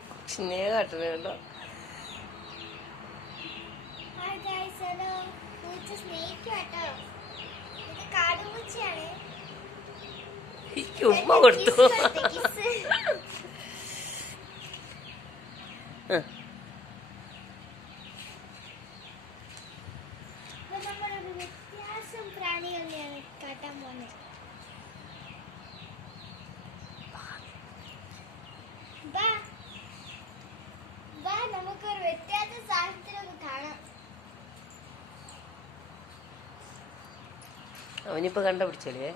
കൊച്ചിനെ കാട്ടണ കേട്ടോ. എനിക്ക് ഉമ്മ കൊടുത്തു? വ്യത്യാസം പ്രാണികളെയാണ് കാട്ടാൻ പോകുന്നത് അവനിപ്പോ കണ്ടുപിടിച്ചല്ലേ?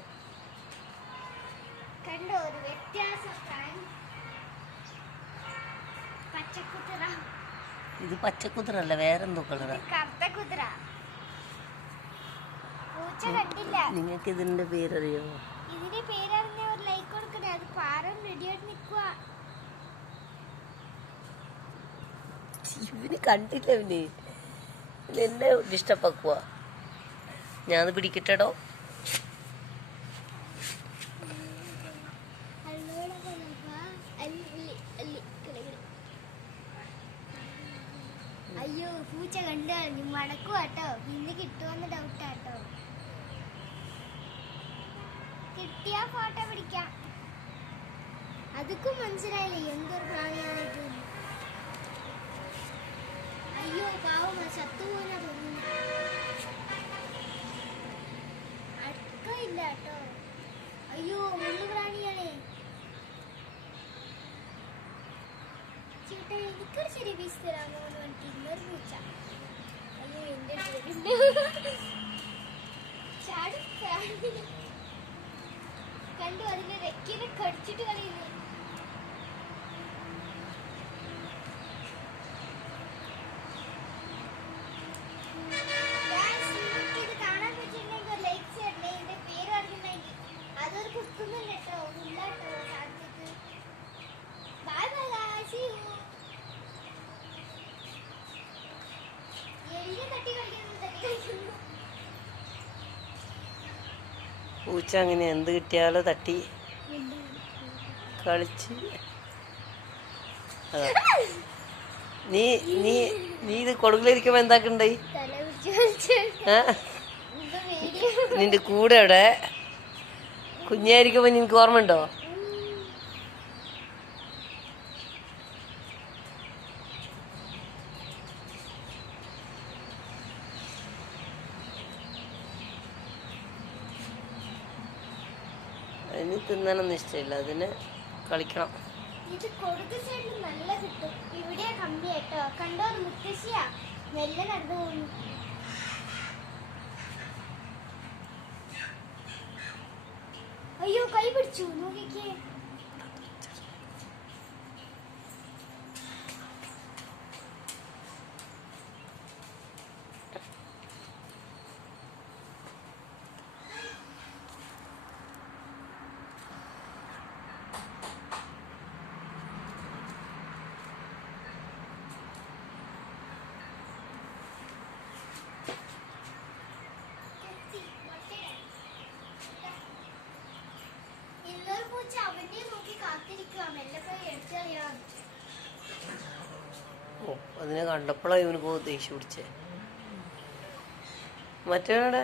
കണ്ടോ ഒരു വ്യത്യാസ പ്രാണി പച്ചക്കുതിര. ഇത് പച്ചക്കുതിരല്ല വേറെന്തോ കളറാ കറുത്ത കുതിര. പൂച്ച കണ്ടില്ല. നിങ്ങൾക്ക് ഇതിന്റെ പേരറിയോ? ഇതിന്റെ പേരറിഞ്ഞ ഒരു ലൈക്ക് കൊടുക്കണേ അത് പാറം റെഡിയായിട്ട് നിക്കുക ഇവന് കണ്ടില്ല ഇവന്. എന്നെ ഡിസ്റ്റർബാക്കുക ഞാൻ പിടിക്കട്ടെടോ. അയ്യോ പൂച്ച കണ്ടു കളഞ്ഞു മടക്കുക കേട്ടോ ഇന്ന് കിട്ടുമെന്ന് ഡൗട്ടാട്ടോ കിട്ടിയ ഫോട്ടോ പിടിക്കാം അതൊക്കെ മനസ്സിലായില്ലേ എന്തൊരു പ്രാണിയാണിത് അയ്യോ പാവം എനിക്കൊരു ചെറിയ പീസ് തരാമോ എന്ന് പറഞ്ഞിട്ട് ഇന്നൊരു പൂച്ച അയ്യോ ചാടി. കണ്ടു അതിന്റെ രക്കിനെ കടിച്ചിട്ട് കളയുന്നു പൂച്ച അങ്ങനെ എന്ത് കിട്ടിയാലോ തട്ടി കളിച്ച്. നീ നീ നീ ഇത് കൊടുക്കലിരിക്കുമ്പോ എന്താക്കണ്ടേ. നിന്റെ കൂടെ അവിടെ കുഞ്ഞായിരിക്കുമ്പോ നിനക്ക് ഓർമ്മയുണ്ടോ? അതിന് തിന്നാനൊന്നും ഇഷ്ടമില്ല. അതിന് കളിക്കണം. ഇത് നല്ല ഇവിടെ കണ്ടോ അയ്യോ കൈ പിടിച്ചു. നോക്കിക്കേ. ഓ അതിനെ കണ്ടപ്പോഴാണ് ഇവന് പോകും ദേഷ്യം പിടിച്ചേ. മറ്റവനടെ